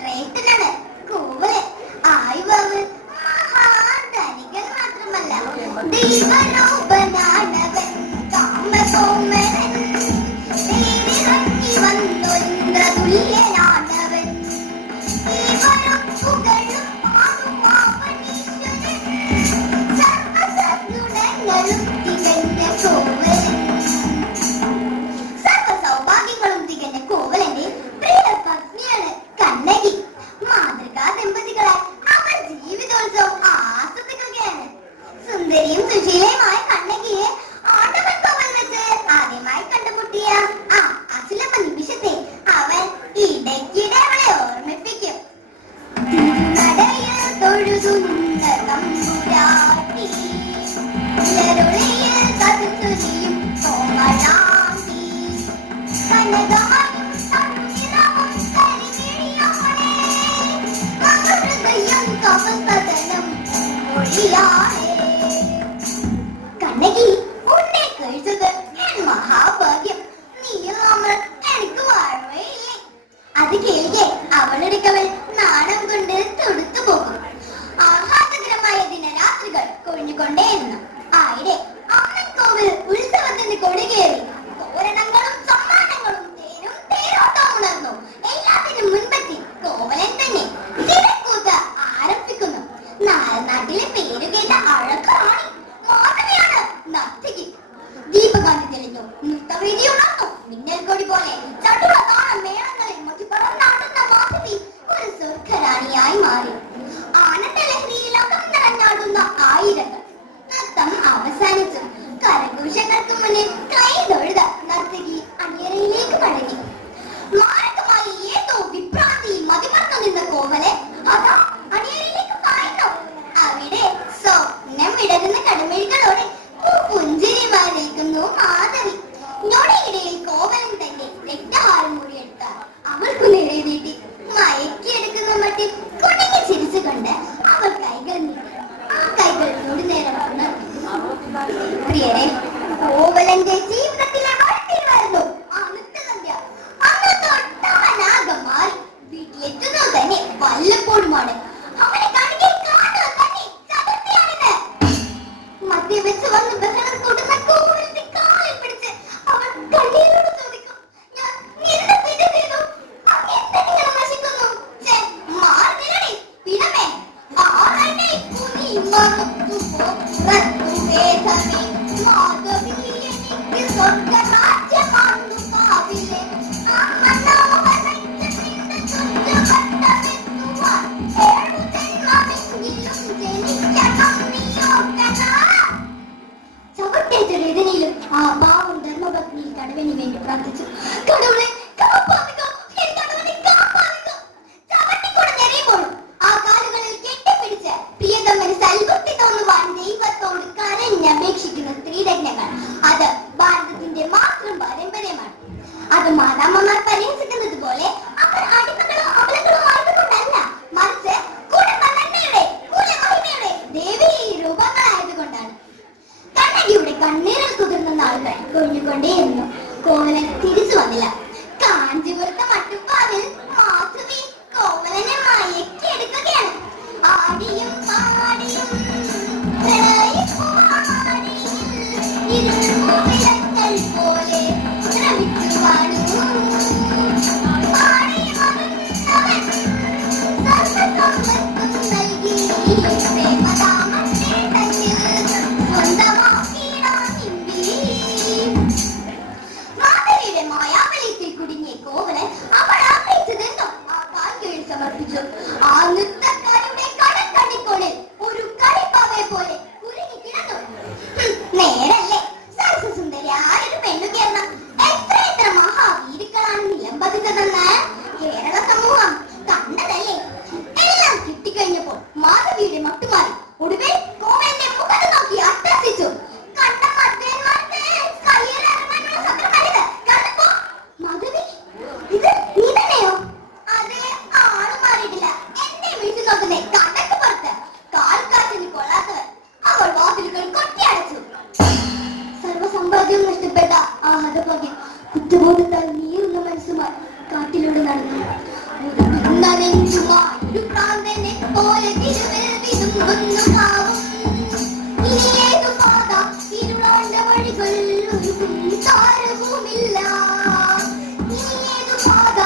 ശ്രേഷ്ഠനാണ് കോവലൻ. ആയുവാവ് മഹാധനികൻ മാത്രമല്ല, ദൈവരൂപനാണവൻ കാമസോമനൻ. തേരിറങ്ങി വന്നൊന്ദ്രതുല്യനാണവൻ. ഇവരും പുകഴും പാടും മാപനീശ്വരൻ. സർവസദ്ഗുണങ്ങളും തികഞ്ഞ കോവലൻ. സർവ സൗഭാഗ്യങ്ങളും തികഞ്ഞ കോവലന്റെ പ്രിയ പത്നിയാണ് കണ്ണകി. മാതൃകാ ദമ്പതികളാൽ അവർ ജീവിതോത്സവം ആസ്വദിക്കുകയാണ്. സുന്ദരിയും സുശീലയുമായ കണ്ണകിയെ ആണ്ടവൻ കോവൽ വെച്ച് ആദ്യമായി കണ്ടുമുട്ടിയ ആ അസുലഭ നിമിഷത്തെ അവൻ ഇടയ്ക്കിടെ അവളെ ഓർമ്മിപ്പിക്കും. നടയിൽ തൊഴുതുന്ന തമ്പുരാട്ടി, ഉയരുളിയിൽ കതുത്തുരിയും കോമളാമ്പി, കനകമയും തന്നിറവും കരിമിഴിയോടെ, മകഹൃദയം കവസദനം മൊഴിയാളെ. കണ്ണകി, ഉന്നെ കഴിച്ചത് ഞാൻ മഹാഭാഗ്യം. നീയില്ലാமல் എനിക്ക് വാഴവയില്ലേ. അത് കേൾക്കെ അവളുടെ കവൾ നാണം കൊണ്ട് തൊടുത്തു പോകും. ആഹ്ലാദകരമായ ദിനരാത്രികൾ കൊഴിഞ്ഞുകൊണ്ടേയിരുന്നു. ആയിടെ അമ്മൻ കോവിൽ ഉത്സവത്തിന് കൊടികേറി. തോരണങ്ങളും സമ്മാനങ്ങളും തേരും തേരോട്ടവും ഉണർന്നു. എല്ലാത്തിനും മുൻപറ്റി കോവലൻ തന്നെ തിരക്കൂത്ത് ആരംഭിക്കുന്നു. നാട്ടിലെ പേര് കേട്ട അഴകാണി മാധവിയാണ് നർത്തകി. ദീപകാന്തി തെളിഞ്ഞു, നൃത്തവേദി ഉണർന്നു. മിന്നൽ കൊടി പോലെ ചടുല താളം മേളങ്ങളിൽ മതിപ്പറന്നാടുന്ന മാധവി ഒരു സ്വർഗരാണിയായി മാറി. ആനന്ദലഹരിയിൽ അകം നിറഞ്ഞാടുന്ന ആയിരങ്ങൾ. നൃത്തം അവസാനിച്ചു. കരഘോഷങ്ങൾക്ക് മുന്നിൽ കൈ തൊഴുത നർത്തകി അണിയറയിലേക്ക് മടങ്ങി. മാരകമായി ഏതോ വിഭ്രാന്തി മതിമറന്നു നിന്ന കോവലൻ അതാ അണിയറയിലേക്ക് പായുന്നു. അവിടെ സ്വപ്നം വിടരുന്ന കടമിഴികളോടെ പുഞ്ചിരിമായി നിൽക്കുന്നു മാധവി. ഞൊടിയിടയിൽ കോവലൻ തന്റെ രക്തഹാരം മൂടിയെടുത്ത അവൾക്കു നേരെ നീട്ടി മയക്കിയെടുക്കുന്ന മട്ടിൽ കുടുങ്ങി ചിരിച്ചുകൊണ്ട് അവൾ കൈകൾ നീട്ടി. ആ കൈകൾ ഒരു നേരം ഉണർത്തി. പ്രിയരെ, കോവലന്റെ ജീവിതത്തിലെ വഴിത്തിരിവായിരുന്നു ആ നൃത്തസന്ധ്യ. അന്ന് തൊട്ടവനാകെ മാറി. വീട്ടിലെത്തുന്നത് തന്നെ വല്ലപ്പോഴുമാണ്. അവനെ കണ്ണിൽ കാണുക തന്നെ ചതുർത്ഥിയാണിത്. മദ്യവെച്ച് വന്ന് ബഹളം കൂടുന്ന കോവലന്റെ കാലിൽ പിടിച്ച് അവൾ കണ്ണീരോട് ചോദിക്കും, നീ എന്ത് തെറ്റ് ചെയ്തു? അങ്ങ് എന്തെങ്കിലും നശിക്കുന്നു? മാറിനില്ലടി പിണമേ. ആരുടെ പുനി മറുത്തു പുറത്തു വേദമേ. മാധവി എനിക്ക് സ്വർഗരാജ്യമാണു കാവിലെ. അമ്മനോവനയ്ക്ക് നിന്റെ ചുറ്റുവട്ടമെത്തുവാൻ ഏഴു ജന്മമെങ്കിലും ജനിക്കണം നീയോർക്കണം. ചവിട്ടേറ്റ വേദനയിലും ആ പാവം ധർമ്മപത്നി കടവിന് വേണ്ടി പ്രാർത്ഥിച്ചു. കടവുളെ കാപ്പാവുക, എൻ കടവിനെ കാപ്പാവുക. ചവിട്ടിക്കൊടുഞ്ഞെറിയുമ്പോഴും ആ കാലുകളിൽ കെട്ടിപ്പിടിച്ച് പ്രിയതമ്മന് സൽബുദ്ധി തോന്നുവാൻ ദൈവത്തോട് കരഞ്ഞപേക്ഷിക്കുന്ന സ്ത്രീരത്നങ്ങൾ അത് ഭാരതത്തിന്റെ മാത്രം പാരമ്പര്യമാണ്. അത് മാതാമ്മമാർ പരിഹസിക്കുന്നത് പോലെ അവർ അടിമകളോ അബലകളോ ആയതുകൊണ്ടല്ല, മറിച്ച് കുടുംബ നന്മയുടെ കുലമഹിമയുടെ ദേവീ രൂപങ്ങളായതുകൊണ്ടാണ്. കണ്ണകിയുടെ കണ്ണീരിൽ കുതിർന്ന നാളുകൾ കൊഴിഞ്ഞുകൊണ്ടേയിരുന്നു. കോവലൻ തിരിച്ചു വന്നില്ല. കാഞ്ചിപുരത്തെ മട്ടുപ്പാവിൽ മാധവി കോവലനെ മയക്കിയെടുക്കുകയാണ്. ആടിയും പാടിയും ഇരുമുവിലക്കൽ പോലെ ശ്രമിച്ചു പാടുന്നു. മാധവിയുടെ മായാവലയത്തിൽ കുടുങ്ങിയ കോവലൻ അവൾ ആഗ്രഹിച്ചതെന്നും ആ കാൽക്കീഴിൽ സമർപ്പിച്ചു. ആ നൃത്തക്കാരുടെ കടക്കണ്ണിക്കോണിൽ ഒരു കളിപ്പാവയെ പോലെ കുരുങ്ങി കിടന്നു. നേരല്ലേ സരസസുന്ദരിയായ ഒരു പെണ്ണുകേർന്ന എത്ര എത്ര മഹാവീരുക്കളാണ് നിലം പതിച്ചതെന്ന് കേരള സമൂഹം കണ്ടതല്ലേ. എല്ലാം കിട്ടിക്കഴിഞ്ഞപ്പോൾ മാധവിയുടെ മട്ടുമാറി. ഒടുവിൽ കോവലന്റെ മുഖത്ത് നോക്കി അട്ടഹസിച്ചു. കണ്ട മദ്യന്മാർക്ക് കയ്യിലിറങ്ങാനുള്ള സത്രമല്ലത്. കണ്ടപ്പോ മാധവി, ഇത് നീ തന്നെയോ? അതെ, ആള് മാറിയിട്ടില്ല. എന്നെ വിളിച്ചു നനഞ്ഞുമായൊരു പ്രാന്തനെ പോലെ തിരുവിൽ വിതുമ്പുന്നു പാവം. ഇനിയേതു പാത ഇരുളാണ്ട വഴികൾ ഒരുക്കും താരവുമില്ല. ഇനിയേതു പാത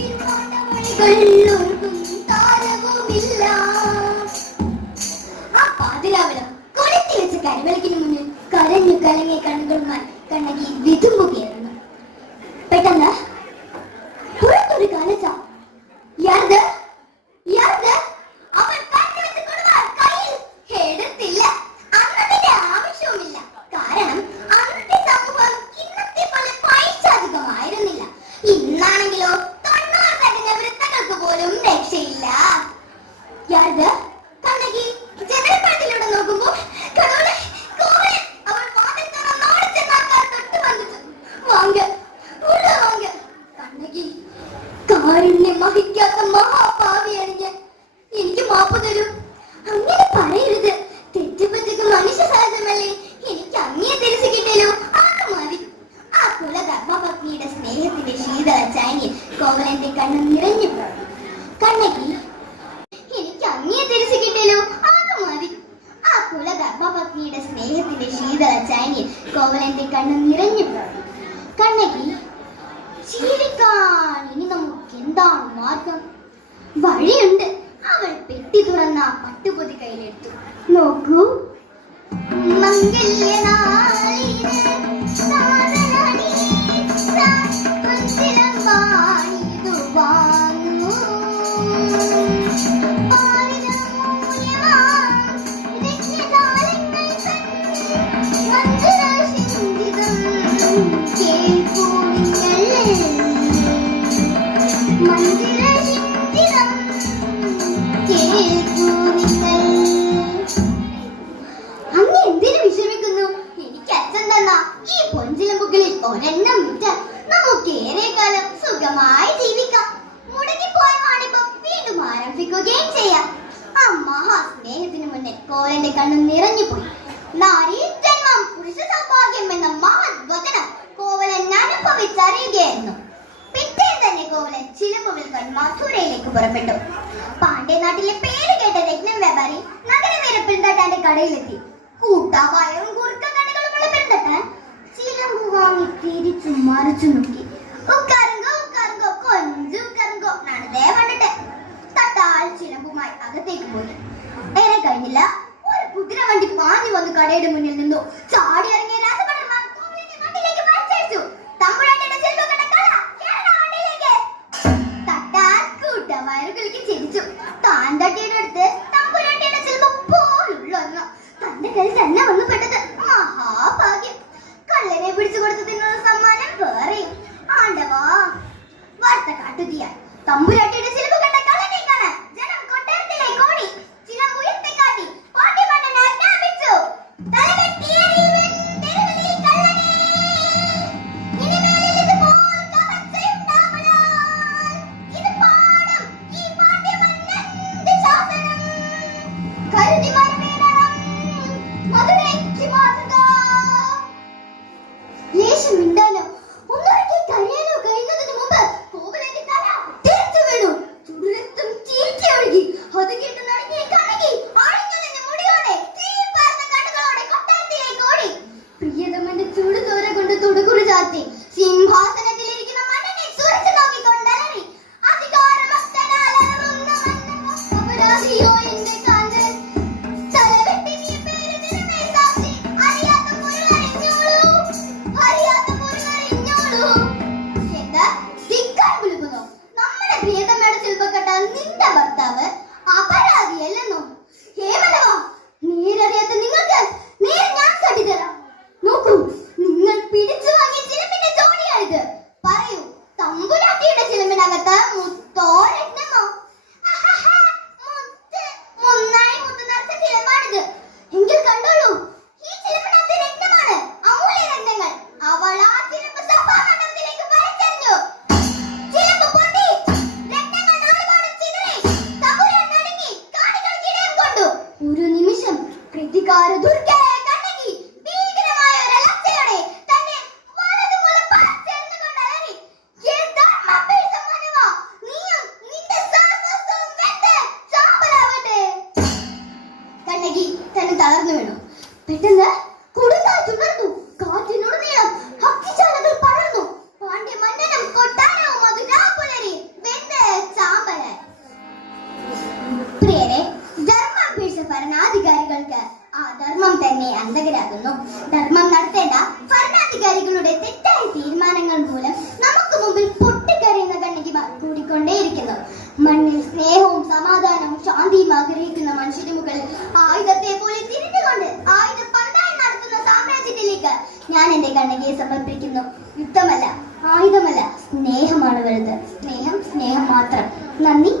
ഇരുളാണ്ട വഴികൾ ഒരുക്കും താരവുമില്ല. ആ പാതിരാവിലും കൊളുത്തി വെച്ച കരിവെളിക്കിന് മുന്നിൽ കരഞ്ഞു കലങ്ങിയ കണ്ണുകളുമായി കണ്ണകി വിതുമ്പുകയായിരുന്നു. പെട്ടെന്ന് പുറത്തൊരു കാലച്ച അവൻ കണ്ണുവെച്ച് കൊടുവാൻ കയ്യിൽ എടുത്തില്ല. അന്നതിന്റെ ആവശ്യവുമില്ല. കാരണം അന്നത്തെ സമൂഹം ഇന്നത്തെ പോലെ പൈശാചികമായിരുന്നില്ല. ഇന്നാണെങ്കിലോ 90 തികഞ്ഞ വൃത്തങ്ങൾക്ക് പോലും രക്ഷയില്ല. കണ്ണകി ജനൽപ്പാട്ടിലൂടെ നോക്കുമ്പോൾ അവൾ വാതിൽ തുറന്നോടി ചെന്നാക്കാൻ തൊട്ട് വന്നിട്ട് വാങ്ങ കണ്ണകി കാരുണ്യം വഹിക്കാത്ത മഹാപാവിയാണ് ഞാൻ. എനിക്ക് മാപ്പ് തരൂ. അങ്ങനെ പറയരുത്. തെറ്റുപറ്റക്ക് മനുഷ്യ സഹജമല്ലേ. എനിക്ക് അങ്ങേ തിരിച്ചു കിട്ടിയല്ലോ, അത് മതി. ആ കുലധർമ്മപത്നിയുടെ സ്നേഹത്തിന്റെ ശീതള ചായനിൽ കോവലന്റെ കണ്ണ് നിറഞ്ഞു. കണ്ണകി എനിക്ക് അങ്ങേ തിരിച്ചു കിട്ടിയല്ലോ, അത് മതി. ആ കുലധർമ്മപത്നിയുടെ സ്നേഹത്തിന്റെ ശീതള ചായനിൽ കോവലന്റെ കണ്ണ് നിറഞ്ഞു. കണ്ണകി ജീവിക്കാൻ ഇനി നമുക്ക് എന്താണ് മാർഗം? വഴിയുണ്ട്. അവൾ പെട്ടി തുറന്ന പട്ടുപൊതി കയ്യിലെടുത്തു. നോക്കൂ, മംഗല്യനാളിന് സാധനണിതു വാങ്ങൂ. അങ്ങ് എന്തിനു വിഷമിക്കുന്നു? എനിക്ക് അച്ഛൻ തന്ന ഈ പൊഞ്ചിലമ്പുകളിൽ ഒരെണ്ണം വിറ്റ് നമുക്ക് ഏറെ കാലം സുഖമായി ജീവിക്കാം. മുടങ്ങിപ്പോയ വാണിഭം വീണ്ടും ആരംഭിക്കുകയും ചെയ്യാം. ആ മഹാസ്നേഹത്തിന് മുന്നേ കോവലന്റെ കണ്ണു നിറഞ്ഞുപോയി. നാരീ ജന്മം പുരുഷ സൗഭാഗ്യം എന്ന മഹത് വചനം കോവലൻ അനുഭവിച്ചറിയുകയായിരുന്നു. പിറ്റേന്ന് തന്നെ കോവലൻ ചിലമ്പ് വിൽക്കാൻ മഥുരയിലേക്ക് പുറപ്പെട്ടു. പാണ്ഡ്യ നാട്ടിലെ പേര് കേട്ട രത്നം വ്യാപാരി നഗരവേര പെൺതട്ടാന്റെ കടയിലെത്തി. കൂട്ടാവായവും കുറുക്ക കണ്ണുകളുമുള്ള പെൺതട്ടാൻ ചിലമ്പ് വാങ്ങി തിരിച്ചു മറിച്ചു നോക്കി. ഉക്കാറുങ്കോ കൊഞ്ചു ഉക്കാറുങ്കോ നടന്നേ വന്നിട്ട് തട്ടാൽ ചിലമ്പുമായി അകത്തേക്ക് പോയി. ഏറെ കഴിഞ്ഞില്ല, ഒരു കുതിര വണ്ടി പാഞ്ഞു വന്ന് കടയുടെ മുന്നിൽ നിന്നു. ചാടി ഇറങ്ങിയ രാജഭടന്മാർ കോവലന്റെ വണ്ടിയിലേക്ക് വലിച്ചടിച്ചു. തമ്പുരാട്ടിയുടെ ചിലമ്പ് കണ്ട കട വണ്ടിയിലേക്ക് തട്ടാൻ കൂട്ടവയറുകൾക്ക് ചിരിച്ചു. താൻ തട്ടിയുടെ അടുത്ത് തമ്പുരാട്ടിയുടെ ചിലമ്പ് പോലുള്ള ഒന്ന് തന്റെ കയ്യിൽ തന്നെ വന്നു പെട്ടത് മഹാഭാഗ്യം. കള്ളനെ പിടിച്ചു കൊടുത്തതിനുള്ള സമ്മാനം വേറെയും. ആണ്ടവാ വാർത്ത കാട്ടുതീയാൽ തമ്പുരാട്ടിയുടെ ചിലമ്പ് കണ്ട കള്ളനെ കാണാൻ ജനം കൊട്ടാരത്തിലേക്ക് ഓടി. ചിലമ്പ് ഉയർത്തി കാട്ടി പാണ്ഡ്യപാണ്ഡ്യനെ ആജ്ഞാപിച്ചു. ലേശം മിണ്ടാനോ ഒന്നൊരിക്കൽ കഴിയാനോ കഴിയുന്നതിന് മുമ്പ് കോവലന്റെ തല തിരിച്ചു വീണു. തളർന്നു വീണു. പെട്ടെന്ന് കൊടുങ്കാറ്റുണർന്നു. കാറ്റിനുടനീളം ഹക്കിശാലകൾ പടർന്നു. പാണ്ഡ്യ മന്നനും കൊട്ടാരവും മധുരാപുലരി വെന്ത് ചാമ്പലായി. പ്രിയരെ, ധർമാഭീഷ ഭരണാധികാരികൾക്ക് ആ ധർമ്മം തന്നെ അന്ധകരാകുന്നു. ധർമ്മം നടത്തേണ്ട ഭരണാധികാരികളുടെ തെറ്റായ തീരുമാനങ്ങൾ മൂലം നമുക്ക് മുമ്പിൽ പൊട്ടിക്കരയുന്ന കണ്ണികമാർ കൂടിക്കൊണ്ടേയിരിക്കുന്നു. മണ്ണിൽ സ്നേഹവും സമാധാനവും ശാന്തിയും ആഗ്രഹിക്കുന്ന മനുഷ്യരുടെ മുകളിൽ ആയുധത്തെ പോലെ തിരിഞ്ഞുകൊണ്ട് ആയുധം പന്തായി നടത്തുന്ന സാമ്രാജ്യത്തിലേക്ക് ഞാൻ എന്റെ കണ്ണകിയെ സമർപ്പിക്കുന്നു. യുദ്ധമല്ല, ആയുധമല്ല, സ്നേഹമാണ് വലുത്. സ്നേഹം, സ്നേഹം മാത്രം. നന്ദി.